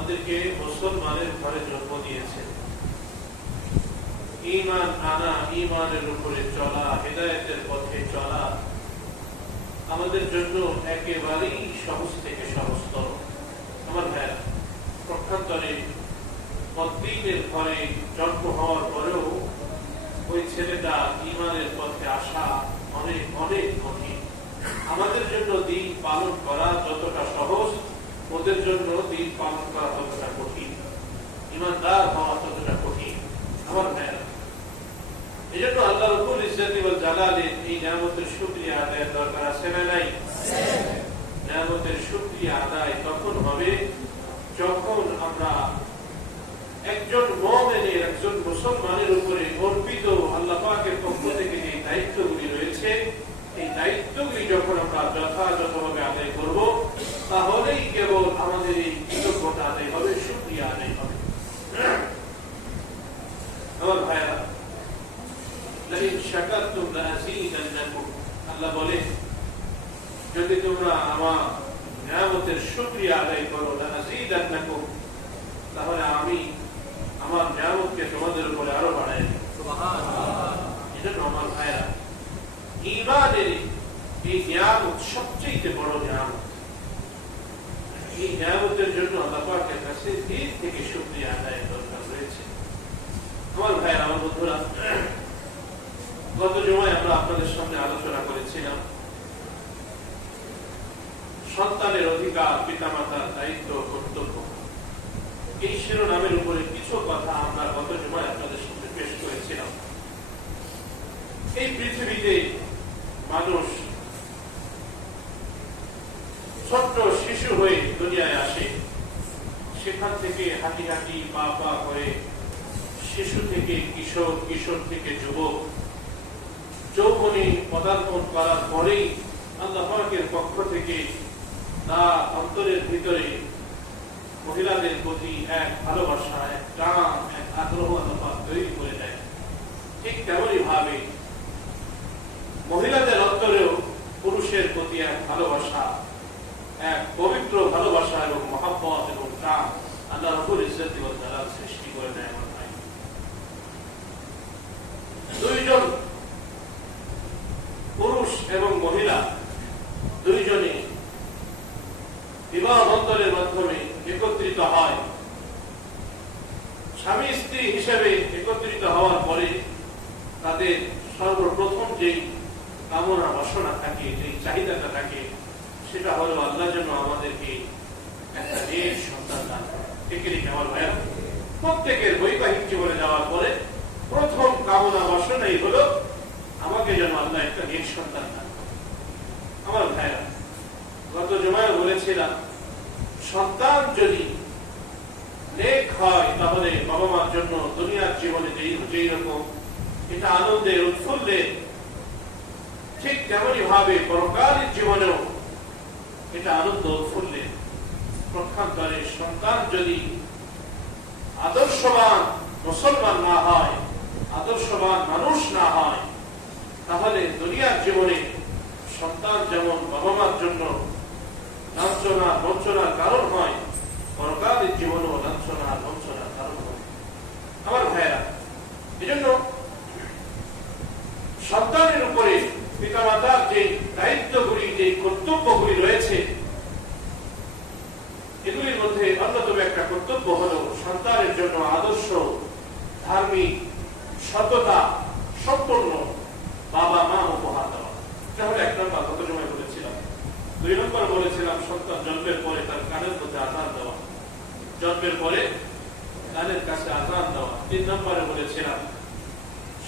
আমাদেরকে মুসলমানের ঘরে জন্ম দিয়েছেন ইমান আনা ইমানের উপরে চলা, হেদায়তের পথে চলা আমাদের জন্য একেবারেই সহজ থেকে সহজতর। আমার ভাইয়া পক্ষান্তরে পদ্মীনের ঘরে জন্ম হওয়ার পরেও ওই ছেলেটা ইমানের পথে আসা অনেক অনেক কঠিন। আমাদের জন্য দিন পালন করা যতটা সহজ ওদের জন্য দিন পালন করা ততটা কঠিন ইমানদার হওয়া ততটা কঠিন আমার ভাইয়া এই জন্য আল্লাহ রবুল ইজ্জত ওয়াল জালালের এই নিয়ামতের শুকরিয়া আদায়ের দরকার আছে না নাই? নিয়ামতের শুকরিয়া আদায় তখন হবে যখন আমরা একজন মুমিনের একজন মুসলমানের উপরে অর্পিত আল্লাহ পাকের পক্ষ থেকে যে দায়িত্বগুলি রয়েছে এই দায়িত্বগুলি যখন আমরা যথাযথভাবে আদায় করব তাহলেই কেবল আমাদের এই কৃতজ্ঞতা আদায় হবে সুক্রিয়া আদায় হবে। আমার ভাইরা যদি তোমরা আমার নিয়ামতের সুক্রিয়া আদায় করো তাহলে আমি আমার নিয়ামতকে তোমাদের উপরে আরও বাড়াই দেবো। আমার ভাইরা ঈমানের এই নিয়ামত সবচেয়ে বড় নিয়ামত। এই নিয়ামতের জন্য আল্লাহ পাকের কাছে দিল থেকে শুকরিয়া আদায় দরকার রয়েছে। আমার ভাইরা আমার বন্ধুরা, গত জমায় আমরা আপনাদের সামনে আলোচনা করেছিলাম। সন্তানের অধিকার, পিতামাতার দায়িত্ব, কর্তব্য, এই শিরোনামের উপরে কিছু কথা আমরা গত জমায় আপনাদের সামনে পেশ করেছিলাম। এই পৃথিবীতে মানুষ ছোট্ট শিশু হয়ে দুনিয়ায় আসে, সেখান থেকে হাঁটি হাঁটি পা পা করে শিশু থেকে কিশোর কিশোর থেকে যুবক। যৌবনে পদার্পণ করার পরেই আল্লাহ পাকের পক্ষ থেকে তা অন্তরের ভিতরে মহিলাদের প্রতি এক ভালোবাসা, এক টান, এক আগ্রহ আল্লাহ তৈরি করে দেয়। ঠিক তেমনই ভাবে মহিলাদের অন্তরেও পুরুষের প্রতি এক ভালোবাসা, এক পবিত্র ভালোবাসা এবং মহাব্বত এবং টান আল্লাহ রবুল ইজ্জত দ্বারা সৃষ্টি করে দেয় আমার ভাই। দুইজন পুরুষ এবং মহিলা দুইজনে বিবাহ বন্ধনের মাধ্যমে একত্রিত হয়। স্বামী স্ত্রী হিসেবে একত্রিত হওয়ার পরে তাদের সর্বপ্রথম যেই কামনা বাসনা থাকে, যেই চাহিদাটা থাকে, সেটা হলো আল্লাহ যেন আমাদেরকে একটা মেয়ের সন্তান দান ঠিক আমার ভাইয়া প্রত্যেকের বৈবাহিক জীবনে যাওয়ার পরে প্রথম কামনা বাসনাই হলো, আমাকে যেন আল্লাহ একটা নেক সন্তান দান আমার ভাইরা, গত জমায় বলেছিলাম, সন্তান যদি নেক হয়, তাহলে বাবা মার জন্য দুনিয়ার জীবনে যেই যেই রকম, এটা আনন্দের, উৎফুল্লের ঠিক তেমনই ভাবে পরকালের জীবনেও এটা আনন্দ উৎফুল্লের প্রক্ষান্তরে সন্তান যদি আদর্শবান মুসলমান না হয়, আদর্শবান মানুষ না হয়, তাহলে দুনিয়ার জীবনে সন্তান যেমন বাবা মার জন্য লাঞ্ছনা, বঞ্চনার কারণ হয়, পরকালের জীবনও লাঞ্ছনা, বঞ্চনার কারণ হয়। আমার ভাইয়েরা, এজন্য সন্তানের উপরে পিতামাতার যে দায়িত্বগুলি, যে কর্তব্যগুলি রয়েছে, এগুলির মধ্যে অন্যতম একটা কর্তব্য হল সন্তানের জন্য আদর্শ, ধার্মিক, সততা সম্পূর্ণ বাবা মা উপহার দেওয়া। এটা হলো এক নম্বর গত সময় বলেছিলাম, দুই নম্বর বলেছিলাম, সন্তান জন্মের পরে তার কানের মধ্যে আজান দেওয়া। জন্মের পরে কানের কাছে আজান দেওয়া। তিন নম্বরে বলেছিলাম,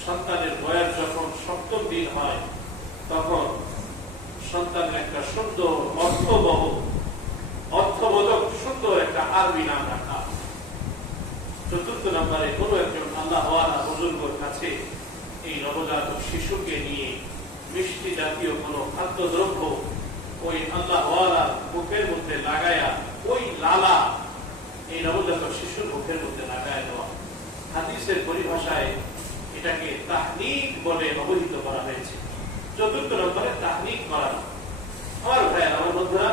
সন্তানের বয়স যখন সপ্তম দিন হয় তখন সন্তানের একটা সুন্দর অর্থবহ, অর্থবোধক সুন্দর একটা আরবি নাম রাখা। চতুর্থ নম্বরে কোনো একজন আল্লাহ বুজুর্গর কাছে এই নবজাতক শিশুকে নিয়ে মিষ্টি জাতীয় কোনো খাদ্যদ্রব্য ওই আল্লাহ মুখের মধ্যে লাগায়া, ওই লালা এই নবজাতক শিশুর মুখের মধ্যে লাগায় দেওয়া। হাদিসের পরিভাষায় এটাকে তাহনিক বলে অবহিত করা হয়েছে। চতুর্থ নম্বরে তাহনিক করা আমার ভাই আমার বন্ধুরা,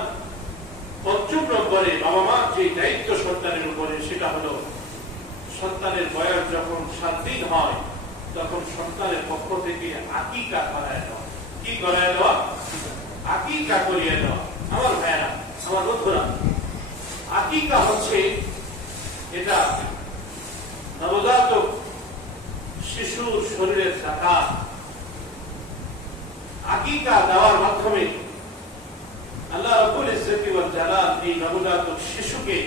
পঞ্চম নম্বরে বাবা মা যে দায়িত্ব সন্তানের উপরে, সেটা হলো সন্তানের বয়স যখন সাত দিন হয়, তখন সন্তানের পক্ষ থেকে আকিকা করায় দেওয়া। কি করায় দেওয়া? আকিকা করিয়ে দেওয়া। আমার ভাইয়েরা, আমার বন্ধুরা, আকিকা হচ্ছে এটা নবজাতক শিশুর শরীরের শাখা আকিকা দেওয়ার মাধ্যমে আল্লাহ ওয়াল এই নবজাতক শিশুকে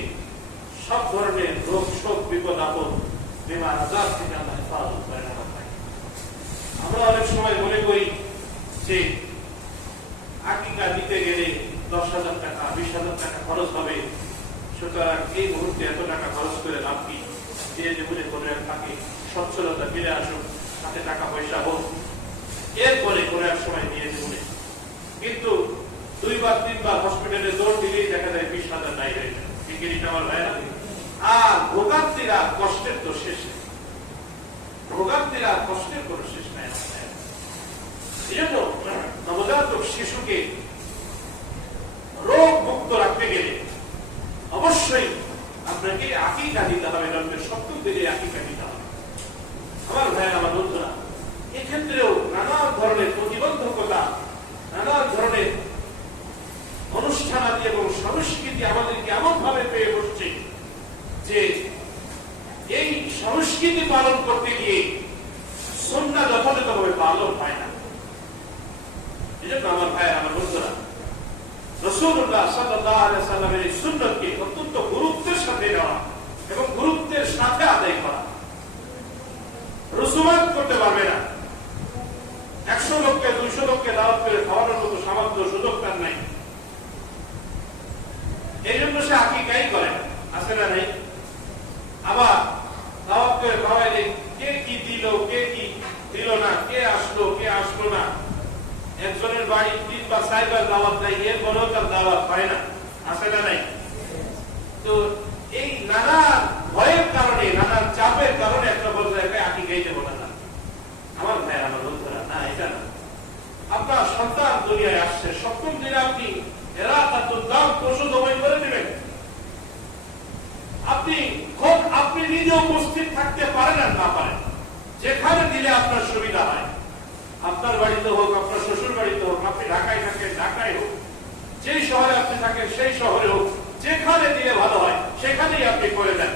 সব ধরনের রোগ, শোক, বিপদ, আপদ আজাদ থেকে আল্লাহ হেফাজত করে আমরা অনেক সময় মনে করি যে আকিকা দিতে গেলে দশ হাজার টাকা, বিশ হাজার টাকা খরচ হবে। সুতরাং এই মুহূর্তে এত টাকা খরচ করে লাভ কি? যে জীবনে করে থাকে, সচ্ছলতা ফিরে আসুক হাতে টাকা পয়সা হোক। এরপরে কোনো এক সময় দিয়ে জীবনে কিন্তু দুইবার তিনবার হসপিটালে দৌড় দিলেই দেখা যায় বিশ হাজার নাই হয়ে বিক্রিটা আমার ভাই না আর ভোগান্তিরা কষ্টের তো শেষ। ভোগান্তিরা কষ্টের কোনো শেষ নাই এই নবজাতক শিশুকে রোগ মুক্ত রাখতে গেলে অবশ্যই আপনাকে আকিকা দিতে হবে জন্মের সপ্তম দিনে আকিকা দিতে হবে। আমার ভাই আমার বন্ধুরা, এক্ষেত্রেও নানা ধরনের প্রতিবন্ধকতা, নানা ধরনের অনুষ্ঠানাদি এবং সংস্কৃতি আমাদেরকে এমন ভাবে পেয়ে বসছে যে এই সংস্কৃতি পালন করতে গিয়ে সন্ধ্যা যথাযথভাবে পালন হয় না এই জন্য আমার ভাই আমার বন্ধুরা রসুল্লাহ সাল্লাহ সাল্লামের এই সুন্নতকে অত্যন্ত গুরুত্বের সাথে নেওয়া এবং গুরুত্বের সাথে আদায় করা রসুমাত করতে পারবে না একশো লোককে দুইশো লোককে দাওয়াত করে খাওয়ানোর মতো সামর্থ্য সুযোগ তার নাই এই জন্য সে আকিকাই করে না। আছে না নেই আবার দাওয়াত করে খাওয়াইলে কে কি দিল কে কি দিল না কে আসলো কে আসলো না একজনের বাড়ি তিন বা চারবার দাওয়াত নাই এরপরেও তার দাওয়াত হয় না আছে না নাই তো এই নানা ভয়ের কারণে নানা চাপের কারণে একটা বলতে আকি গাইতে বলে না আমার ভাই আমার বন্ধুরা না এটা না আপনার সন্তান দুনিয়ায় আসছে সপ্তম দিনে আপনি এরা তার দাম পশু দমাই করে দেবেন আপনি খোদ আপনি নিজে উপস্থিত থাকতে পারেন আর না পারেন যেখানে দিলে আপনার সুবিধা হয়। আপনার বাড়িতে হোক, আপনার শ্বশুর বাড়িতে হোক, আপনি ঢাকায় থাকেন, ঢাকায় হোক, যেই শহরে আপনি থাকেন, সেই শহরে হোক, যেখানে দিলে ভালো হয়, সেখানেই আপনি করে দেন।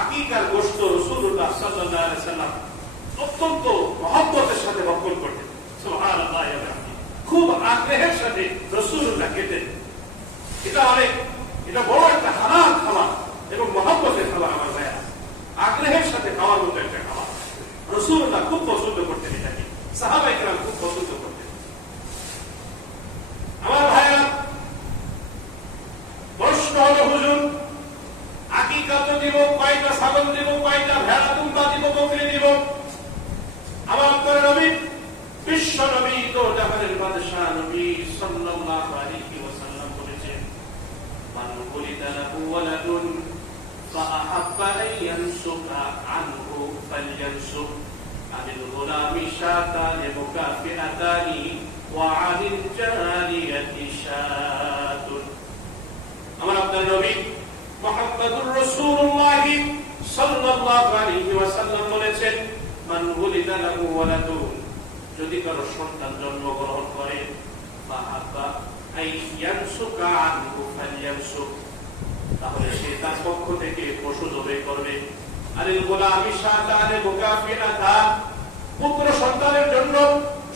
আকিকার গোষ্ঠ রসুল্লাহ সাল্লাহ সাল্লাম অত্যন্ত মহব্বতের সাথে ভক্ষণ করতেন। খুব আগ্রহের সাথে وعن الجارية شاة আমার আপনার নবী মোহাম্মদুর রাসূলুল্লাহ সাল্লাল্লাহু আলাইহি ওয়াসাল্লাম বলেছেন মান উলিদা লাহু ওয়ালাদুন যদি কারো সন্তান জন্মগ্রহণ করে ফাহাব্বা আই ইয়ানসুকা আনহু ফালইয়ানসুক তাহলে সে তার পক্ষ থেকে পশু জবাই করবে আরে গোলামি সাতানে মুকাফিনাতা পুত্র সন্তানের জন্য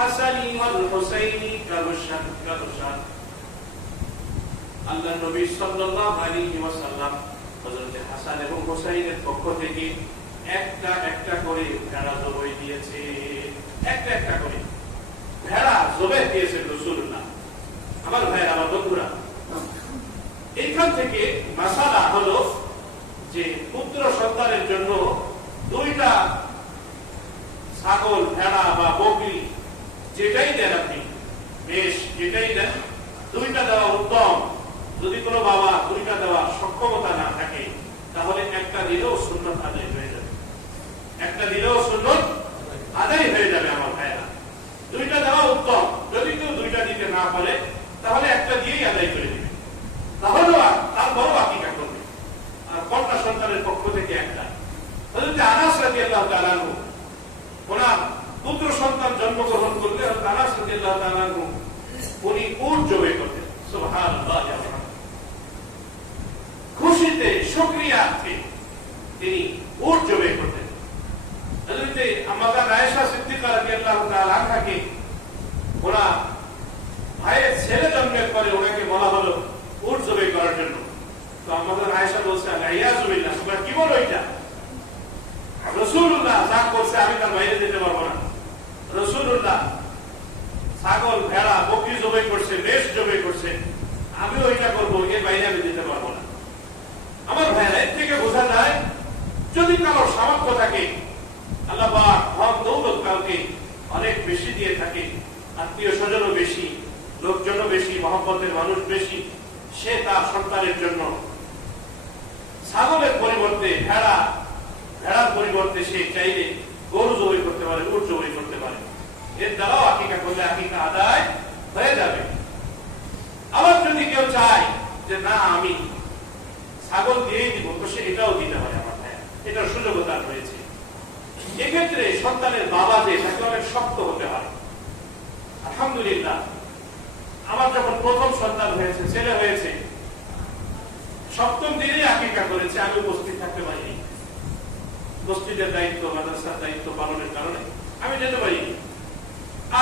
হাসান ওয়াল হুসাইনি কারুশান কারুশান আল্লাহ নবী সাল্লাল্লাহু আলাইহি ওয়াসাল্লাম হযরত হাসান এবং হুসাইনের পক্ষ থেকে একটা একটা করে ভেড়া জবাই দিয়েছে। একটা একটা করে। ভেড়া জবাই দিয়েছে রাসূলুল্লাহ। আমার ভাই আমার বন্ধুরা এইখান থেকে মাসালা হলো যে পুত্র সন্তানের জন্য দুইটা ছাগল, ভেড়া বা বকরি যেটাই দেন আপনি, বেশ, যেটাই দেন, দুইটা দেওয়া উত্তম। যদি কোনো বাবা দুইটা দেওয়ার সক্ষমতা না থাকে, তাহলে একটা দিলেও সুন্নত আদায় হয়ে যাবে। একটা দিলেও সুন্নত আদায় হয়ে যাবে আমার ভাইরা দুইটা দেওয়া উত্তম। যদি কেউ দুইটা দিতে না পারে, তাহলে একটা দিয়েই আদায় করে দিবে তাহলেও আর- তারপরও আকিকা করবে। আর কন্যা সন্তানের পক্ষ থেকে একটা। আনাস রাদিয়াল্লাহু তাআলা আনহু, ওনার পুত্র সন্তান জন্মগ্রহণ করলে তারা সাথে উনি কোন জবে করতেন? সোহান। খুশিতে সক্রিয়া তিনি ওর জবে করতেন? আমাদের রায়সা সিদ্দিকা রাদিয়াল্লাহু তাআলা আনহাকে ওরা ভাইয়ের ছেলে জন্মের পরে ওনাকে বলা হলো উট জবে করার জন্য তো আমাদের আয়েশা বলছে ইয়াজুবিল্লাহ তোমরা কি বলো এটা রসুল্লাহ যা করছে আমি তার বাইরে যেতে পারব না রসুল্লাহ ছাগল ভেড়া বকরি জবাই করছে বেশ জবাই করছে আমি ওইটা করব এর বাইরে আমি যেতে পারব না আমার ভাইরা এর থেকে বোঝা যায় যদি কারোর সামর্থ্য থাকে আল্লাহ পাক ধন দৌলত কাউকে অনেক বেশি দিয়ে থাকে আত্মীয় স্বজনও বেশি লোকজনও বেশি, মহব্বতের মানুষ বেশি, সে তার সন্তানের জন্য। ছাগলের পরিবর্তে ভেড়া, ভেড়ার পরিবর্তে সে চাইলে গরু জবাই করতে পারে, উট জবাই করতে পারে। এর দ্বারাও আকিকা করলে আকিকা আদায় হয়ে যাবে। আবার যদি কেউ চায় যে, না, আমি ছাগল দিয়েই দিব তো সে এটাও দিতে হয় আমার ভাই এটার সুযোগও তার রয়েছে। এক্ষেত্রে সন্তানের বাবা যে, তাকে অনেক শক্ত হতে হয়। আলহামদুলিল্লাহ। আমার যখন প্রথম সন্তান হয়েছে, ছেলে হয়েছে, সপ্তম দিনে আকিকা করেছে, আমি উপস্থিত থাকতে পারিনি। মসজিদের দায়িত্ব, মাদ্রাসার দায়িত্ব পালনের কারণে আমি যেতে পারিনি।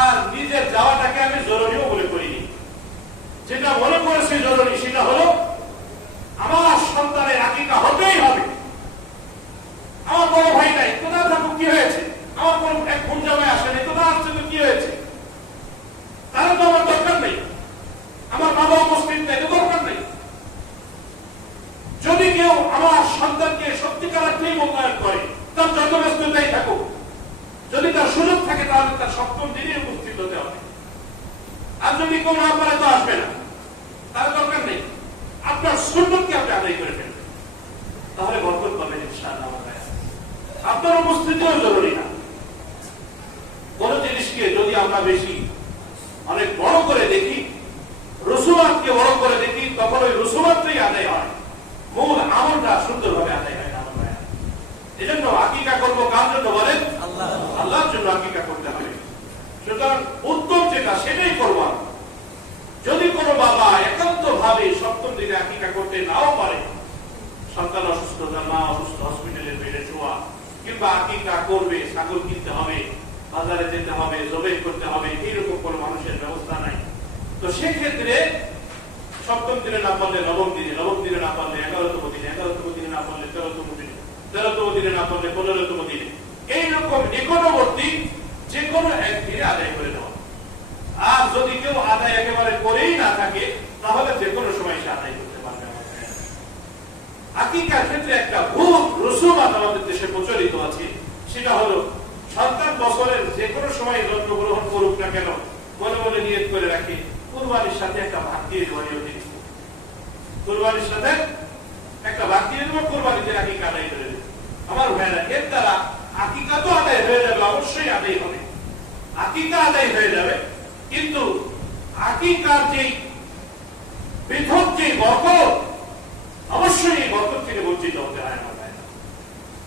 আর নিজের যাওয়াটাকে আমি জরুরিও মনে করিনি। যেটা মনে করেছি জরুরি, সেটা হলো, আমার সন্তানের আকিকা হতেই হবে। আমার বড় ভাই নাই কোথা থাকুক, কি হয়েছে? আমার কোন এক কোন জামায় আসেনি কোথা আসছে কি হয়েছে তাহলে তো আমার দরকার নেই আমার বাবা উপস্থিত নেই তো দরকার নেই যদি কেউ আমার সন্তানকে সত্যিকার অর্থেই মূল্যায়ন করে তার যত ব্যস্ততাই থাকুক যদি তার সুযোগ থাকে তাহলে তার সপ্তম দিনে উপস্থিত হতে হবে। আর যদি কেউ না পারে তো আসবে না তার দরকার নেই। আপনার সুন্নতকে আপনি আদায় করে ফেলবেন। তাহলে বরকত পাবেন ইনশাআল্লাহ আপনার উপস্থিতিও জরুরি না। কোন জিনিসকে যদি আমরা বেশি অনেক বড় করে দেখি রসুমাতকে বড় করে দেখি তখন ওই রসুমাতটাই আদায় হয়। মূল আমলটা সুন্দরভাবে আদায় হয় না এজন্য আকিকা করব কার জন্য বলেন? আল্লাহর জন্য আকিকা সুতরাং উত্তম যেটা, সেটাই করব যদি কোনো বাবা একান্ত ভাবে সপ্তম দিনে আকিকা করতে নাও পারে, সন্তান অসুস্থ মা অসুস্থ হসপিটালে বেড়ে শোয়া কিংবা আকিকা করবে, ছাগল কিনতে হবে, বাজারে যেতে হবে জবে করতে হবে, এইরকম কোনো মানুষের ব্যবস্থা নাই। তো সেক্ষেত্রে সপ্তম দিনে না পারলে নবম দিনে নবম দিনে না পারলে এগারোতম দিনে এগারোতম দিনে না পারলে তেরোতম দিনে তেরোতম দিনে না পারলে পনেরোতম দিনে। এইরকম নিকটবর্তী যে কোনো একদিনে আদায় করে দেওয়া আর যদি কেউ আদায় একেবারে করেই না থাকে, তাহলে যে কোনো সময় সে আদায় করতে পারবে আকিকার ক্ষেত্রে একটা ভুল রসুমাত আমাদের দেশে প্রচলিত আছে। সেটা হলো, সন্তান বছরের যে কোনো সময় জন্মগ্রহণ করুক না কেন, মনে মনে নিয়ত করে রাখে, কুরবানির সাথে একটা ভাগ দিয়ে দেওয়া নিয়ত কুরবানির সাথে একটা ভাগ দিয়ে দেবো, কুরবানিতে আকিকা আদায় করে আমার ভাইরা, এর দ্বারা আকিকা তো আদায় হয়ে যাবে অবশ্যই আদায় হবে আকিকা আদায় হয়ে যাবে কিন্তু আকিকার যে পৃথক যে অবশ্যই এই বরকত থেকে বঞ্চিত হতে হয় আমার ভাইরা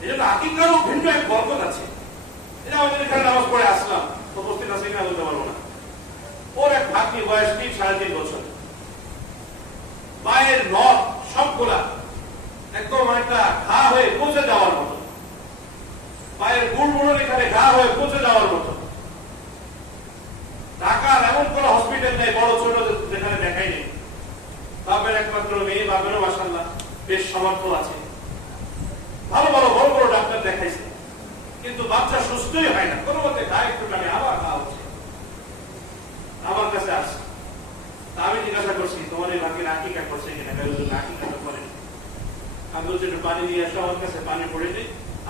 এই জন্য আকিকারও ভিন্ন এক বরকত আছে এটা আমাদের এখানে নামাজ পড়ে আসলাম উপস্থিত আছে কিনা বলতে পারব না ওর এক ভাগ্নি বয়স তিন সাড়ে তিন বছর মায়ের নখ সবগুলা একদম একটা ঘা হয়ে পচে যাওয়ার মতো পায়ের গুড়মুড়োর এখানে ঘা হয়ে পচে যাওয়ার মতো। ঢাকার এমন কোন হসপিটাল নেই, বড় ছোট, যেখানে দেখাই নেই। বাপের একমাত্র মেয়ে, বাপেরও মাসাল্লাহ বেশ সমর্থ আছে। ভালো ভালো বড় বড় ডাক্তার দেখাইছে। কিন্তু বাচ্চা সুস্থই হয় না। কোনো মতে ঘা একটু টানে আবার ঘা হচ্ছে। আমার কাছে আসছে। আমি জিজ্ঞাসা করছি, তোমার এই ভাগ্যে আকিকা করছে কিনা? কেউ যদি করে আমি বলছি, একটু পানি নিয়ে আসো, আমার কাছে পানি পড়ে দিই।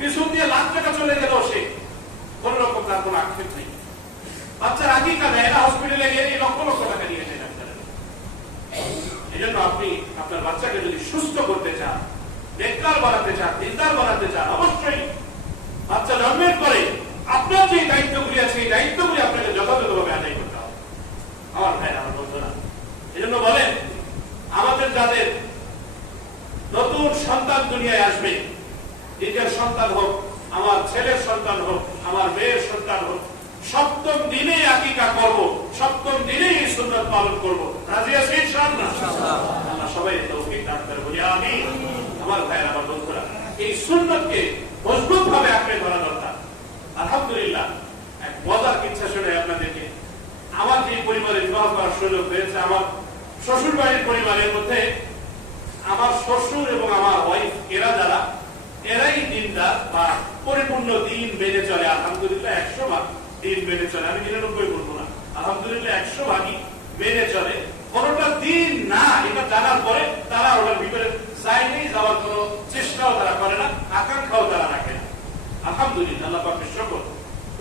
পিছন দিয়ে লাখ টাকা চলে গেল সে। কোন রকম তার কোনো আক্ষেপ নেই। বাচ্চার আকিকা দেয় না হসপিটালে গিয়ে লক্ষ লক্ষ টাকা নিয়ে যায় ডাক্তারের। এই জন্য আপনি আপনার বাচ্চাকে যদি সুস্থ করতে চান, নেককার বানাতে চান দিনদার বানাতে চান, অবশ্যই বাচ্চা জন্মের পরে আপনার যে দায়িত্বগুলি আছে, এই দায়িত্বগুলি আপনাকে যথাযথভাবে আদায় করতে হবে। আমার ভাই আমার বন্ধুরা এই জন্য বলেন, আমাদের যাদের নতুন সন্তান দুনিয়ায় আসবে সন্তান হোক, আমার ছেলের সন্তান হোক, আমার মেয়ের সন্তান হোক, সপ্তম দিনে আকিকা করব, সপ্তম দিনে এই পালন করব। রাজি আছি আল্লাহ সবাই বলি আমি আমার ভাইয়ের, আমার বন্ধুরা, এই মজবুত ভাবে আঁকড়ে ধরা দরকার। আলহামদুলিল্লাহ, এক মজার ইচ্ছা শুনে আপনাদেরকে। আমার যে পরিবারে বিবাহ করার সুযোগ হয়েছে, আমার শ্বশুর বাড়ির পরিবারের মধ্যে আমার শ্বশুর এবং আমার ওয়াইফ এরা যারা, এরাই দিনদার বা পরিপূর্ণ দিন মেনে চলে, আলহামদুলিল্লাহ একশো ভাগ দিন মেনে চলে। আমি নিরানব্বই বলব না। আলহামদুলিল্লাহ একশো ভাগই মেনে চলে। কোনটা দিন না, এটা জানার পরে তারা ওটার ভিতরে চাইলেই যাওয়ার কোন চেষ্টাও তারা করে না, আকাঙ্ক্ষাও তারা রাখে না। আলহামদুলিল্লাহ, আল্লাহ পাকের শকর।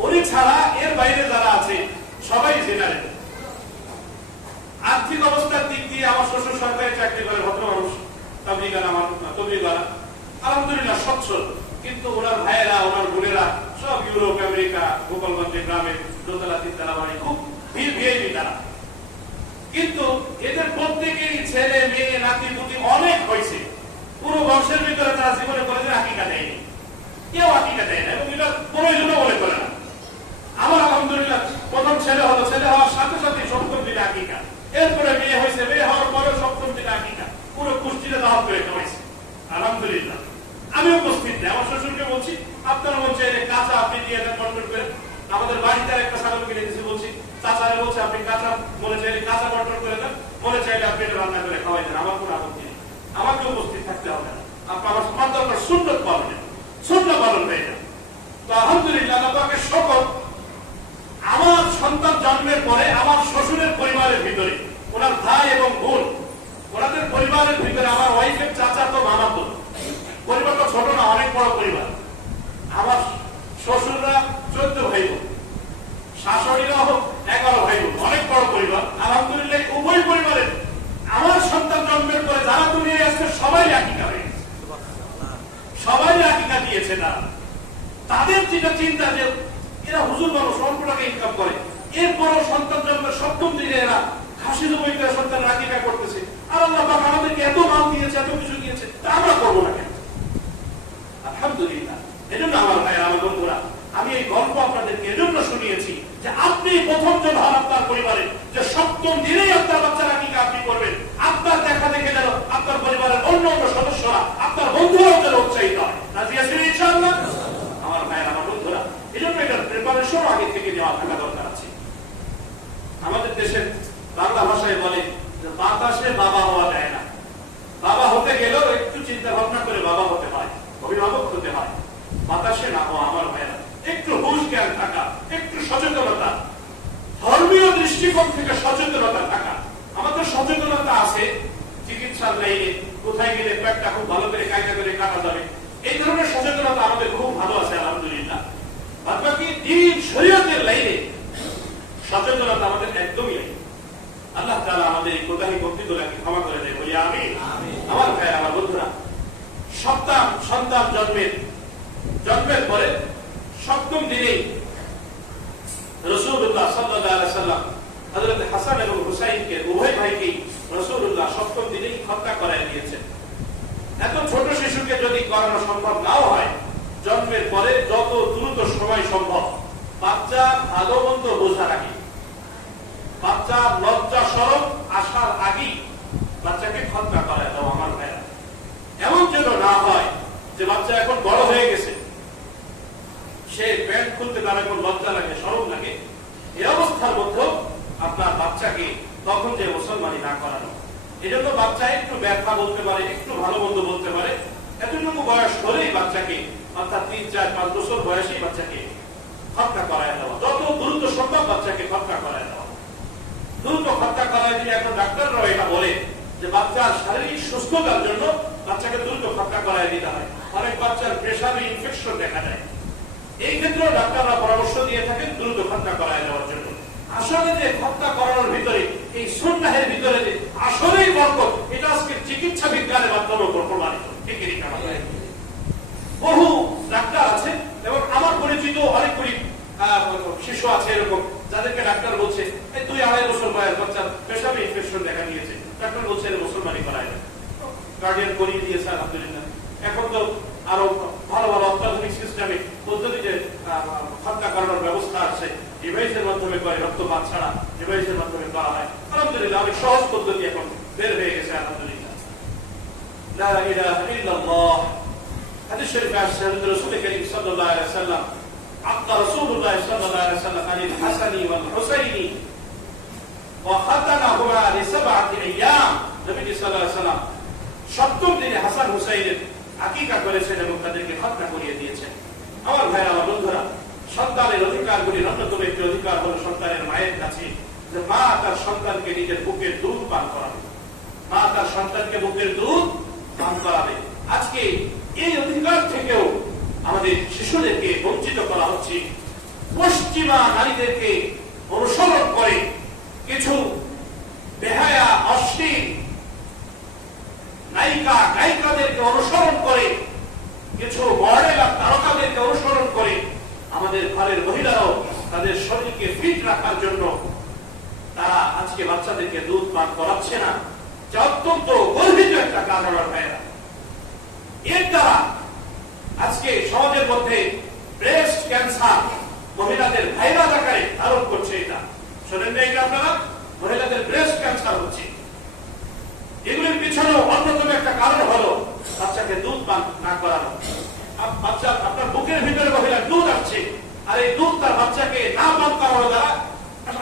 উনি ছাড়া এর বাইরে যারা আছে, সবাই জেনারেল। আর্থিক অবস্থার দিক দিয়ে আমার শ্বশুর সরকারি চাকরি করে, ভদ্র মানুষ তাবলিগান আমার তবলিগারা আলহামদুলিল্লাহ, সচ্ছল। কিন্তু ওনার ভাইয়েরা, ওনার বোনেরা সব ইউরোপ, আমেরিকা, গোপালগঞ্জের গ্রামে দোতলা তিনতলা বাড়ি খুব ভিড় ভিআইপি তারা। কিন্তু এদের প্রত্যেকেই ছেলে, মেয়ে, নাতি, পুতি অনেক হয়েছে। পুরো বংশের ভিতরে তারা জীবনে কোনোদিন আকিকা দেয়নি। কেউ আকিকা দেয় না এবং এটা প্রয়োজনও মনে করে না। আমার আলহামদুলিল্লাহ প্রথম ছেলে হলো ছেলে হওয়ার সাথে সাথে সপ্তম দিনে আকিকা এরপরে মেয়ে হয়েছে মেয়ে হওয়ার পরে সপ্তম দিনে আকিকা পুরো কুষ্টিতে দাওয়াত করে খাওয়াইছে আলহামদুলিল্লাহ আমি উপস্থিত নেই আমার শ্বশুরকে বলছি আপনারা বলছে যে কাঁচা আপনি দিয়ে দেন বন্টন করে আমাদের বাড়িতে আর একটা ছাগল কিনে দিয়েছি বলছি চাচারে বলছে আপনি কাঁচা মনে চাইলে কাঁচা বন্টন করে দেন মনে চাইলে আপনি এটা রান্না করে খাওয়াই আমার কোনো আপত্তি নেই। আমাকে উপস্থিত থাকতে হবে না। আপনার সমান দরকার সুন্দর পালন। সুন্দর পালন হয়ে যান তো আলহামদুলিল্লাহ পাকের আমার সন্তান জন্মের পরে আমার শ্বশুরের পরিবারের ভিতরে, ওনার ভাই এবং বোন, ওনাদের পরিবারের ভিতরে আমার ওয়াইফের চাচা তো মামা তো। পরিবারটা ছোট না, অনেক বড় পরিবার। আমার শ্বশুররা চোদ্দ ভাই বোন শাশুড়িরা হোক এগারো ভাই বোন, অনেক বড় পরিবার আলহামদুলিল্লাহ এই উভয় পরিবারের আমার সন্তান জন্মের দুনিয়ায় আসছে, সবাই আকিকা হয়ে সবাই আকিকা দিয়েছে তারা তাদের যেটা চিন্তা যে এরা হুজুর মানুষ, অল্প টাকা ইনকাম করে। এরপরও সন্তান জন্মের সপ্তম দিনে এরা খাসি জমি সন্তান রাখিকা করতেছে। আর আল্লাহ পাক আমাদেরকে এত মাল দিয়েছে, এত কিছু দিয়েছে, তা আমরা করব না কেন? আলহামদুলিল্লাহ। এজন্য আমার ভাই, আমার বন্ধুরা, আমি এই গল্প আপনাদেরকে এজন্য শুনিয়েছি যে আপনি প্রথম জন হন আপনার পরিবারে, যে সপ্তম দিনেই আপনার বাচ্চারা কি আপনি করবেন দেখা দেখে যেন আপনার পরিবারের অন্য অন্য সদস্যরা আপনার বন্ধুরাও যেন উৎসাহিত হয়। আমার ভাইয়ের, আমার বন্ধুরা। এই জন্য এটার প্রিপারেশন আগে থেকে নেওয়া থাকা দরকার আছে। আমাদের দেশের বাংলা ভাষায় বলে বাতাসে বাবা হওয়া যায় না। বাবা হতে গেলেও একটু চিন্তা ভাবনা করে বাবা হতে হয়, অভিভাবক হতে হয়। বাতাসে না হওয়া আমার ভাইয়েরা। একটু হুশ জ্ঞান থাকা, একটু সচেতনতা। ধর্মীয় দৃষ্টিকোণ থেকে সচেতনতা থাকা। আমাদের সচেতনতা আছে চিকিৎসার লাইনে কোথায় গেলে পেটটা খুব ভালো করে কায়দা করে কাটা যাবে? এই ধরনের সচেতনতা আমাদের খুব ভালো আছে আলহামদুলিল্লাহ। বাদ বাকি দিন শরীয়তের লাইনে সচেতনতা আমাদের একদমই নেই। আল্লাহ তাআলা আমাদের এই কোথায় ভক্তিগুলোকে ক্ষমা করে দেয় বলি আমি আমার ভাই আমার বন্ধুরা সন্তান সন্তান জন্মের জন্মের পরে সপ্তম দিনে রসুল্লাহ সাল্লাহ সাল্লাম হজরত হাসান এবং হুসাইনকে উভয় ভাইকেই হত্যা করাই দিয়েছেন। এত ছোট শিশুকে যদি করানো সম্ভব নাও হয়, জন্মের পরে যত দ্রুত সময় সম্ভব, বাচ্চা ভালো মন্দ বোঝার আগে বাচ্চা লজ্জা সরব আসার আগেই বাচ্চাকে খতনা করায় দাও আমার ভাইরা। এমন যেন না হয় যে বাচ্চা এখন বড় হয়ে গেছে। সে প্যান্ট খুলতে তার এখন লজ্জা লাগে সরম লাগে। এই অবস্থার মধ্যেও আপনার বাচ্চাকে তখন যে মুসলমানি না করানো এই জন্য বাচ্চা একটু ব্যথা বলতে পারে, একটু ভালো মন্দ বলতে পারে। এতটুকু বয়স হলেই বাচ্চাকে, অর্থাৎ তিন, চার, পাঁচ বছর বয়সেই বাচ্চাকে হত্যা করায় দেওয়া। যত দ্রুত সম্ভব বাচ্চাকে হত্যা করায় দেওয়া। দ্রুত হত্যা করায় দিলে এখন ডাক্তাররাও এটা বলে যে বাচ্চার শারীরিক সুস্থতার জন্য বাচ্চাকে দ্রুত হত্যা করায় দিতে হয়। অনেক বাচ্চার প্রেশারে ইনফেকশন দেখা যায় এই ক্ষেত্রেও ডাক্তাররা পরামর্শ দিয়ে থাকেন দ্রুত হত্যা করায় দেওয়ার জন্য। আসলে যে হত্যা করানোর ভিতরে এই সন্ন্যাহের ভিতরে যে আসলেই বরকত, এটা আজকে চিকিৎসা বিজ্ঞানের মাধ্যমে প্রমাণিত? বহু ডাক্তার আছে, এবং আমার পরিচিত অনেকগুলি শিশু আছে এরকম, যাদেরকে ডাক্তার বলছে, এই দুই আড়াই বছর বয়স, বাচ্চা, পেশাবে ইনফেকশন দেখা দিয়েছে। ডাক্তার বলছে মুসলমানি করায় না। গার্ডিয়ান করিয়ে দিয়েছে, আলহামদুলিল্লাহ। এখন তো আরও ভালো ভালো অত্যাধুনিক সিস্টেমে পদ্ধতিতে হত্যা করানোর ব্যবস্থা আছে ডিভাইসের মাধ্যমে করে রক্তপাত ছাড়া ডিভাইসের মাধ্যমে করা হয় আলহামদুলিল্লাহ অনেক সহজ পদ্ধতি এখন বের হয়ে গেছে আলহামদুলিল্লাহ لا إله إلا الله هذا الشريف عن سيدنا رسول الكريم صلى الله عليه وسلم عقد رسول الله صلى الله عليه وسلم عن الحسن والحسين وختنهما لسبعة أيام النبي صلى الله عليه وسلم সপ্তম দিনে হাসান হুসাইনের আকিকা করেছেন এবং তাদেরকে হত্যা করিয়ে দিয়েছেন আমার ভাইরা আমার বন্ধুরা সন্তানের অধিকারগুলির অন্যতম একটি অধিকার হলো সন্তানের মায়ের কাছে যে মা তার সন্তানকে নিজের বুকের দুধ পান করাবে। মা তার সন্তানকে বুকের দুধ পান করাবে। আজকে এই অধিকার থেকেও আমাদের শিশুদেরকে বঞ্চিত করা হচ্ছে। পশ্চিমা নারীদেরকে অনুসরণ করে কিছু বেহায়া, অশ্লীল নায়িকা গায়িকাদেরকে অনুসরণ করে, কিছু মডেল আর তারকাদেরকে অনুসরণ করে আমাদের ঘরের মহিলারাও তাদের শরীরকে ফিট রাখার জন্য তারা আজকে বাচ্চাদেরকে দুধ পান করাচ্ছে না। যা অত্যন্ত গর্বিত একটা কারণ আমার এর দ্বারা আজকে সমাজের মধ্যে ব্রেস্ট ক্যান্সার মহিলাদের ভাইরাল আকারে ধারণ করছে এটা। শোনেন না এটা আপনারা? মহিলাদের ব্রেস্ট ক্যান্সার হচ্ছে। এগুলির পিছনেও অন্যতম একটা কারণ হলো বাচ্চাকে দুধ পান না করানো। বাচ্চা, আপনার বুকের ভিতরে মহিলার দুধ আসছে। আর এই দুধ তার বাচ্চাকে না পান করানো দ্বারা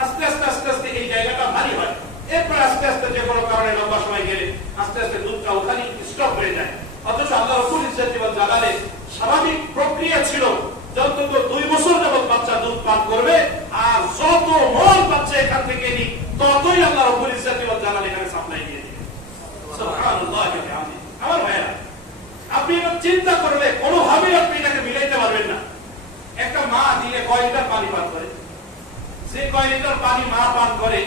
আস্তে আস্তে আস্তে আস্তে এই জায়গাটা ভারী হয়। এরপর আস্তে আস্তে যে কোনো কারণে লম্বা সময় গেলে আস্তে আস্তে দুধটা ওখানে স্টপ হয়ে যায়। অথচ আল্লাহ রসুল ইসলাম জানালে স্বাভাবিক প্রক্রিয়া ছিল যে অন্তত দুই বছর যাবত বাচ্চা দুধ পান করবে, আর যত মল বাচ্চা এখান থেকে নি ততই আল্লাহ রসুল ইসলাম জানালে এখানে সাপ্লাই দিয়ে দিবে। আমার ভাইয়েরা আপনি এটা চিন্তা করলে কোনোভাবেই আপনি এটাকে মিলাইতে পারবেন না। একটা মা দিলে কয় লিটার পানি পান করে? যে কয় লিটার পানি মা পান করে?